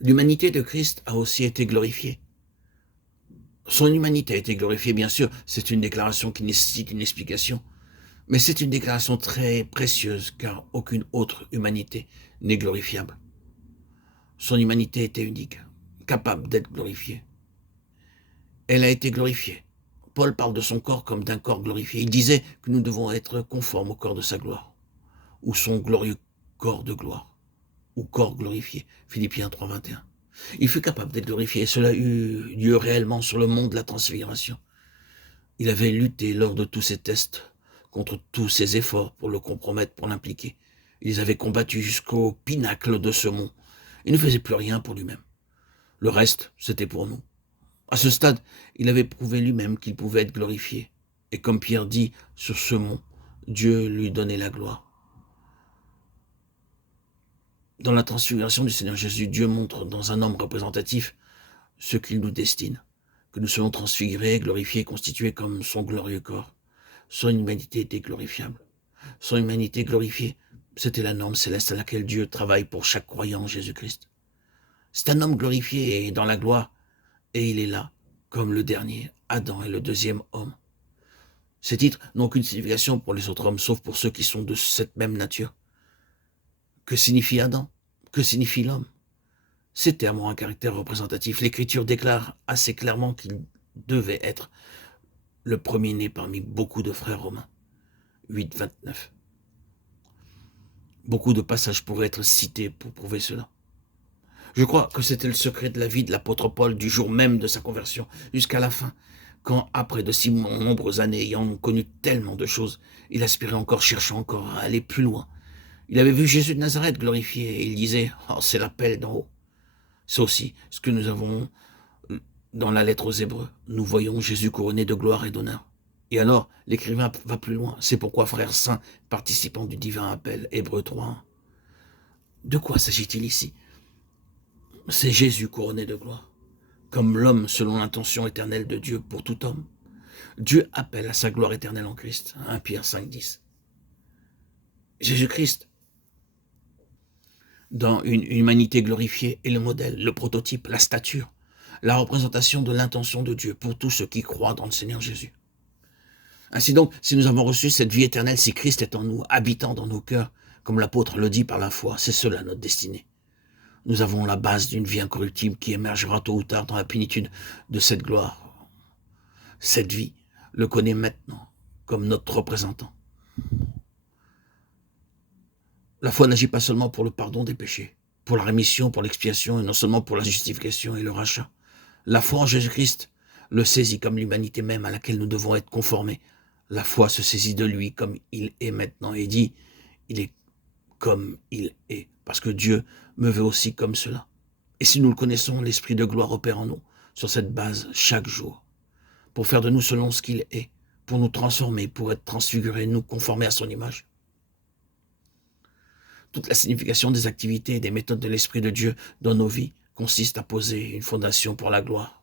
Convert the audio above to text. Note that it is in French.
L'humanité de Christ a aussi été glorifiée. Son humanité a été glorifiée, bien sûr, c'est une déclaration qui nécessite une explication, mais c'est une déclaration très précieuse, car aucune autre humanité n'est glorifiable. Son humanité était unique, capable d'être glorifiée. Elle a été glorifiée. Paul parle de son corps comme d'un corps glorifié. Il disait que nous devons être conformes au corps de sa gloire, ou son glorieux corps de gloire, ou corps glorifié. Philippiens 3, 21. Il fut capable d'être glorifié, et cela eut lieu réellement sur le mont de la transfiguration. Il avait lutté lors de tous ses tests, contre tous ses efforts pour le compromettre, pour l'impliquer. Ils avaient combattu jusqu'au pinacle de ce mont. Il ne faisait plus rien pour lui-même. Le reste, c'était pour nous. À ce stade, il avait prouvé lui-même qu'il pouvait être glorifié. Et comme Pierre dit sur ce mont, Dieu lui donnait la gloire. Dans la transfiguration du Seigneur Jésus, Dieu montre dans un homme représentatif ce qu'il nous destine, que nous soyons transfigurés, glorifiés, constitués comme son glorieux corps. Son humanité était glorifiable. Son humanité glorifiée, c'était la norme céleste à laquelle Dieu travaille pour chaque croyant en Jésus-Christ. C'est un homme glorifié et dans la gloire, et il est là, comme le dernier, Adam est le deuxième homme. Ces titres n'ont qu'une signification pour les autres hommes, sauf pour ceux qui sont de cette même nature. Que signifie Adam? Que signifie l'homme? Ces termes ont un caractère représentatif. L'Écriture déclare assez clairement qu'il devait être le premier-né parmi beaucoup de frères romains. 8, 29. Beaucoup de passages pourraient être cités pour prouver cela. Je crois que c'était le secret de la vie de l'apôtre Paul du jour même de sa conversion jusqu'à la fin, quand, après de si nombreuses années, ayant connu tellement de choses, il aspirait encore, cherchant encore à aller plus loin. Il avait vu Jésus de Nazareth glorifié et il disait « Oh, c'est l'appel d'en haut ». C'est aussi ce que nous avons dans la lettre aux Hébreux. Nous voyons Jésus couronné de gloire et d'honneur. Et alors, l'écrivain va plus loin. C'est pourquoi, frères saints, participants du divin appel, Hébreux 3. De quoi s'agit-il ici? C'est Jésus couronné de gloire, comme l'homme selon l'intention éternelle de Dieu pour tout homme. Dieu appelle à sa gloire éternelle en Christ. 1 Pierre 5, 10. Jésus-Christ, dans une humanité glorifiée, est le modèle, le prototype, la stature, la représentation de l'intention de Dieu pour tous ceux qui croient dans le Seigneur Jésus. Ainsi donc, si nous avons reçu cette vie éternelle, si Christ est en nous, habitant dans nos cœurs, comme l'apôtre le dit par la foi, c'est cela notre destinée. Nous avons la base d'une vie incorruptible qui émergera tôt ou tard dans la plénitude de cette gloire. Cette vie le connaît maintenant comme notre représentant. La foi n'agit pas seulement pour le pardon des péchés, pour la rémission, pour l'expiation, et non seulement pour la justification et le rachat. La foi en Jésus-Christ le saisit comme l'humanité même à laquelle nous devons être conformés. La foi se saisit de lui comme il est maintenant et dit, il est comme il est, parce que Dieu me veut aussi comme cela. Et si nous le connaissons, l'Esprit de gloire opère en nous, sur cette base, chaque jour, pour faire de nous selon ce qu'il est, pour nous transformer, pour être transfigurés, nous conformer à son image. Toute la signification des activités et des méthodes de l'Esprit de Dieu dans nos vies consiste à poser une fondation pour la gloire.